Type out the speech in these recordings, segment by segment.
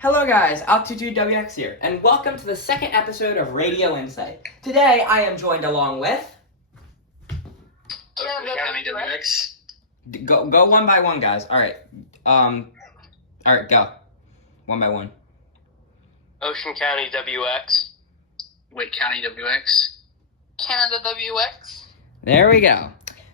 Hello guys, Altitude-WX here, and welcome to the second episode of Radio Insight. Today, I am joined along with... RadioShack. Go one by one, guys. Alright, go. One by one. Ocean County WX. Wake County WX. Canada WX. There we go.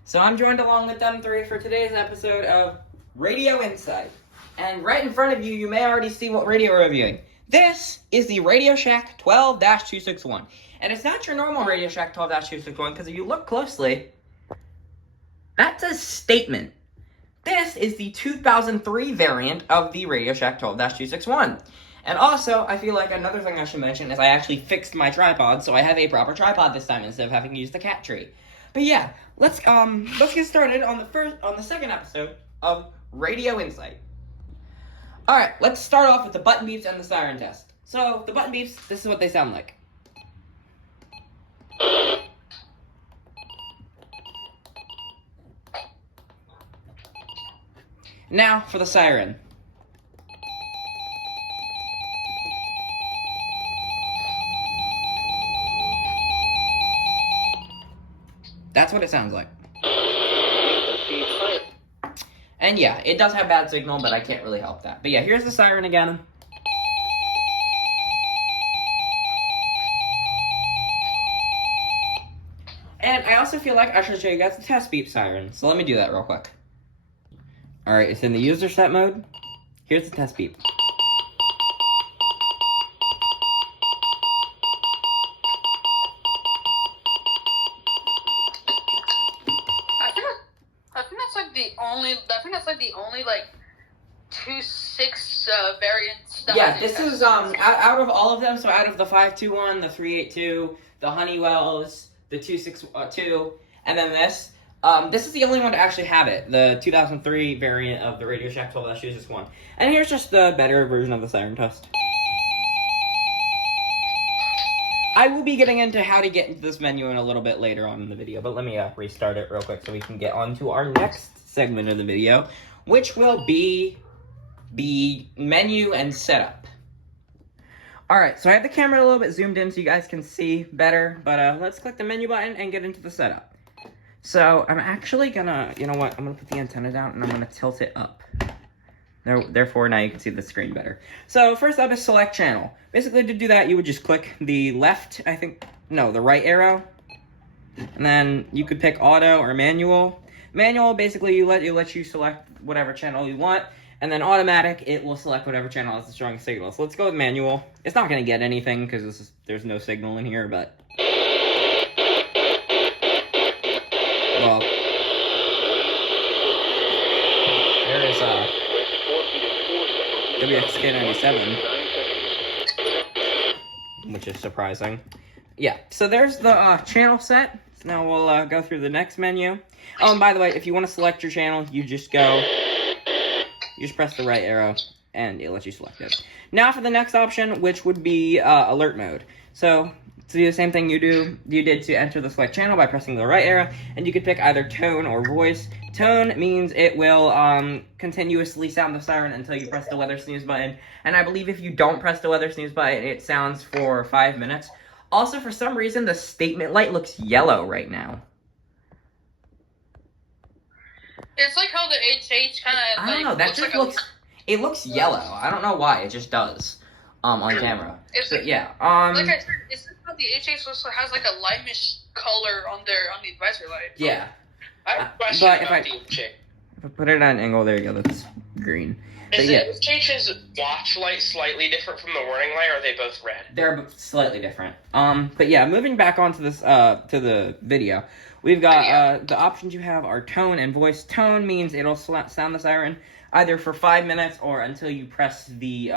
So I'm joined along with them three for today's episode of Radio Insight. And right in front of you, you may already see what radio we're reviewing. This is the RadioShack 12-261. And it's not your normal RadioShack 12-261, because if you look closely, that's a statement. This is the 2003 variant of the RadioShack 12-261. And also, I feel like another thing I should mention is I actually fixed my tripod, so I have a proper tripod this time instead of having to use the cat tree. But yeah, let's get started on the second episode of Radio Insight. Alright, let's start off with the button beeps and the siren test. So, the button beeps, this is what they sound like. Now, for the siren. That's what it sounds like. And yeah, it does have bad signal, but I can't really help that. But yeah, here's the siren again. And I also feel like I should show you guys the test beep siren. So let me do that real quick. Alright, it's in the user set mode. Here's the test beep. The only 2.6 variant stuff. Yeah, this is out of all of them. So out of the 521, the 382, the Honeywells, the 262, and then this. This is the only one to actually have it. The 2003 variant of the RadioShack 12-261. And here's just the better version of the siren test. I will be getting into how to get into this menu in a little bit later on in the video, but let me restart it real quick so we can get on to our next segment of the video, which will be the menu and setup. Alright, so I have the camera a little bit zoomed in so you guys can see better, but let's click the menu button and get into the setup. So I'm actually gonna, you know what, I'm gonna put the antenna down and I'm gonna tilt it up. Therefore, now you can see the screen better. So first up is select channel. Basically, to do that, you would just click the the right arrow. And then you could pick auto or manual. Manual, basically, let you select whatever channel you want. And then automatic, it will select whatever channel has the strongest signal. So let's go with manual. It's not going to get anything because there's no signal in here, but... Well... There is WXK97, which is surprising. Yeah, so there's the channel set. So now we'll go through the next menu. Oh, and by the way, if you want to select your channel, you just press the right arrow, and it lets you select it. Now for the next option, which would be alert mode. So to do the same thing you did to enter the select channel by pressing the right arrow, and you could pick either tone or voice. Tone means it will continuously sound the siren until you press the weather snooze button, and I believe if you don't press the weather snooze button, it sounds for 5 minutes. Also, for some reason, the statement light looks yellow right now. It's like how the HH kind of. I don't know. That just looks. It looks yellow. I don't know why. It just does. On camera. But yeah. Like I said, it's how the HH also has like a limeish color on the advisory light. Yeah. I have a question about the HH. If I put it at an angle, there you go. That's green. Is the HH's watch light slightly different from the warning light, or are they both red? They're slightly different. But yeah, moving back onto this to the video, we've got the options you have are tone and voice. Tone means it'll sound the siren either for 5 minutes or until you press the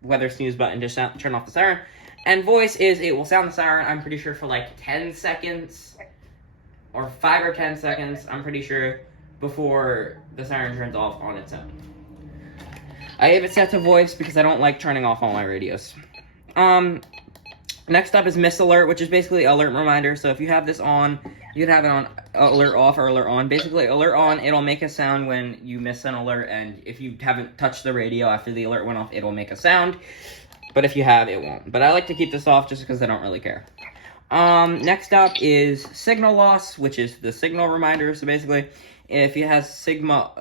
weather snooze button to turn off the siren. And voice is it will sound the siren, I'm pretty sure, for like 10 seconds or 5 or 10 seconds, I'm pretty sure, before the siren turns off on its own. I have it set to voice because I don't like turning off all my radios. Next up is miss alert, which is basically alert reminder. So if you have this on, you'd have it on alert off or alert on. Basically, alert on, it'll make a sound when you miss an alert, and if you haven't touched the radio after the alert went off, it'll make a sound. But if you have, it won't. But I like to keep this off just because I don't really care. Next up is signal loss, which is the signal reminder. So basically, if it has sig off,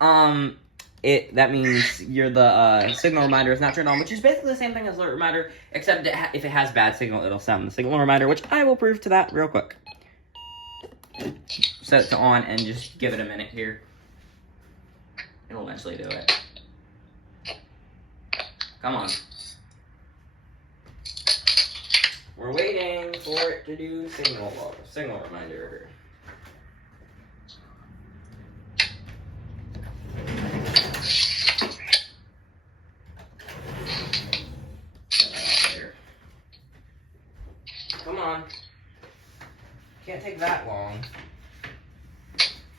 that means the signal reminder is not turned on, which is basically the same thing as alert reminder, except if it has bad signal, it'll sound the signal reminder, which I will prove to that real quick. Set it to on and just give it a minute here. It'll eventually do it. Come on. We're waiting for it to do signal reminder. Come on. Can't take that long.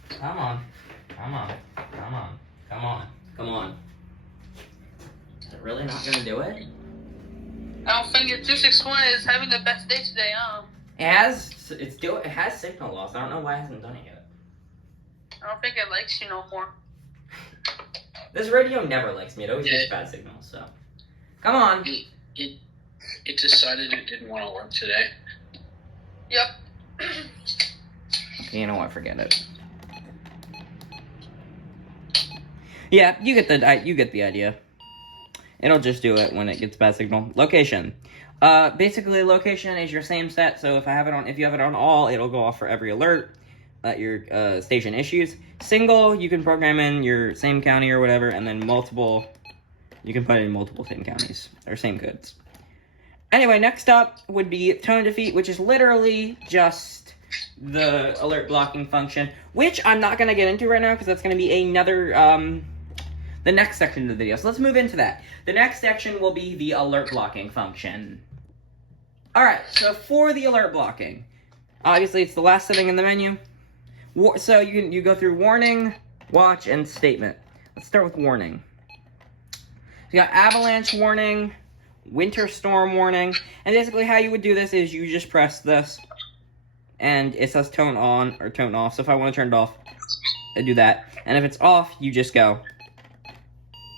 Come on. Come on. Come on. Come on. Come on. Is it really not gonna do it? I don't think your 261 is having the best day today, It has signal loss. I don't know why it hasn't done it yet. I don't think it likes you no more. This radio never likes me. It always gets bad signals, so. Come on. It decided it didn't want to work today. Yep. Okay, you know what? Forget it. Yeah, you get the idea. It'll just do it when it gets bad signal. Location. Basically, location is your same set. So if you have it on all, it'll go off for every alert that your station issues. Single, you can program in your same county or whatever, and then multiple, you can put in multiple same counties or same codes. Anyway, next up would be tone defeat, which is literally just the alert blocking function, which I'm not going to get into right now because that's going to be another, the next section of the video. So let's move into that. The next section will be the alert blocking function. Alright, so for the alert blocking, obviously it's the last setting in the menu. So you go through warning, watch, and statement. Let's start with warning. So you got avalanche warning, winter storm warning, and basically how you would do this is you just press this, and it says tone on or tone off. So if I want to turn it off, I do that. And if it's off, you just go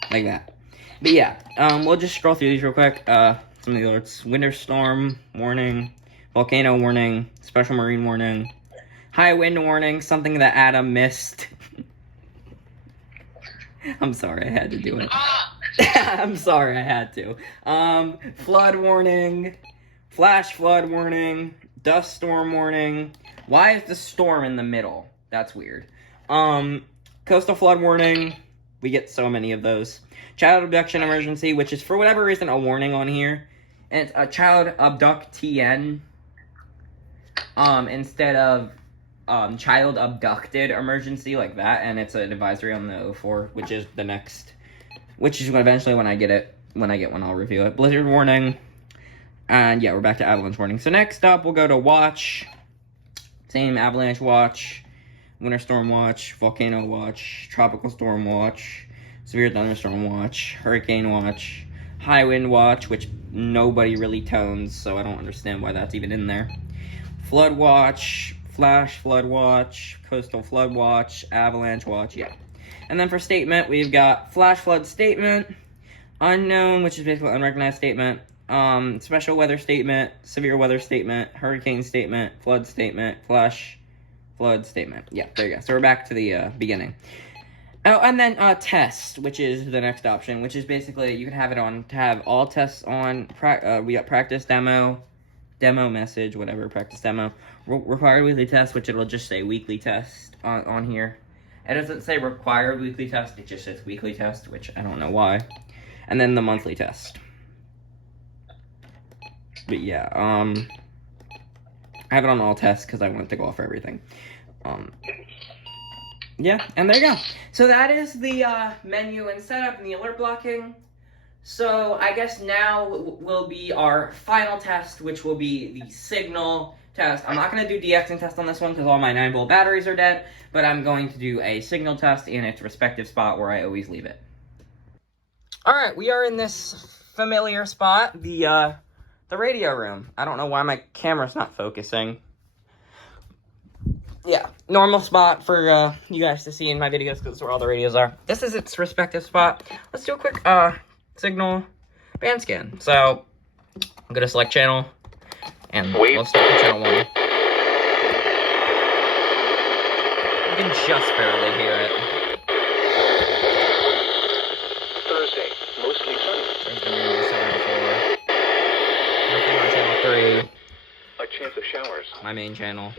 like that. But yeah, we'll just scroll through these real quick. Some of the alerts: winter storm warning, volcano warning, special marine warning, high wind warning, something that Adam missed. I'm sorry, I had to do it. I'm sorry, I had to. Flood warning, flash flood warning, dust storm warning. Why is the storm in the middle? That's weird. Coastal flood warning. We get so many of those. Child abduction emergency, which is for whatever reason a warning on here. And it's a child abduct TN. Instead of child abducted emergency like that. And it's an advisory on the 04, which is the next. Which is eventually when I get it. When I get one, I'll review it. Blizzard warning. And yeah, we're back to avalanche warning. So next up, we'll go to watch. Same avalanche watch. Winter storm watch, volcano watch, tropical storm watch, severe thunderstorm watch, hurricane watch, high wind watch, which nobody really tones, so I don't understand why that's even in there. Flood watch, flash flood watch, coastal flood watch, avalanche watch, yeah. And then for statement, we've got flash flood statement, unknown, which is basically unrecognized statement, special weather statement, severe weather statement, hurricane statement, flood statement, flash flood statement. Yeah, there you go. So we're back to the beginning. Oh, and then test, which is the next option, which is basically you can have it on to have all tests on. We got practice demo message, whatever, practice demo. Required weekly test, which it'll just say weekly test on here. It doesn't say required weekly test, it just says weekly test, which I don't know why. And then the monthly test. But yeah, I have it on all tests because I want it to go off for everything. Yeah, and there you go. So that is the menu and setup and the alert blocking. So I guess now will be our final test, which will be the signal test. I'm not going to do de-Xing test on this one because all my 9-volt batteries are dead, but I'm going to do a signal test in its respective spot where I always leave it. Alright, we are in this familiar spot, the the radio room. I don't know why my camera's not focusing. Yeah, normal spot for you guys to see in my videos because that's where all the radios are. This is its respective spot. Let's do a quick signal band scan. So I'm gonna select channel and we'll start with channel 1. You can just barely hear it. Thursday, mostly sunny. There's gonna be 74. Nothing on channel 3. A chance of showers. My main channel.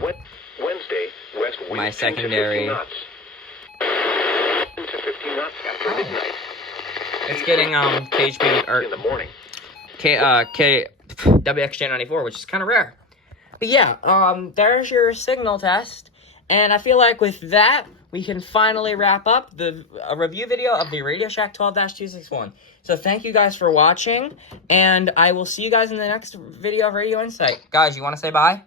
Wednesday, west wind My 10 to secondary. 15 knots. 10 to 15 knots after midnight. It's getting KHP or In the morning. WXJ94, which is kind of rare. But yeah, there's your signal test, and I feel like with that we can finally wrap up the review video of the RadioShack 12-261. So thank you guys for watching, and I will see you guys in the next video of Radio Insight. Guys, you want to say bye?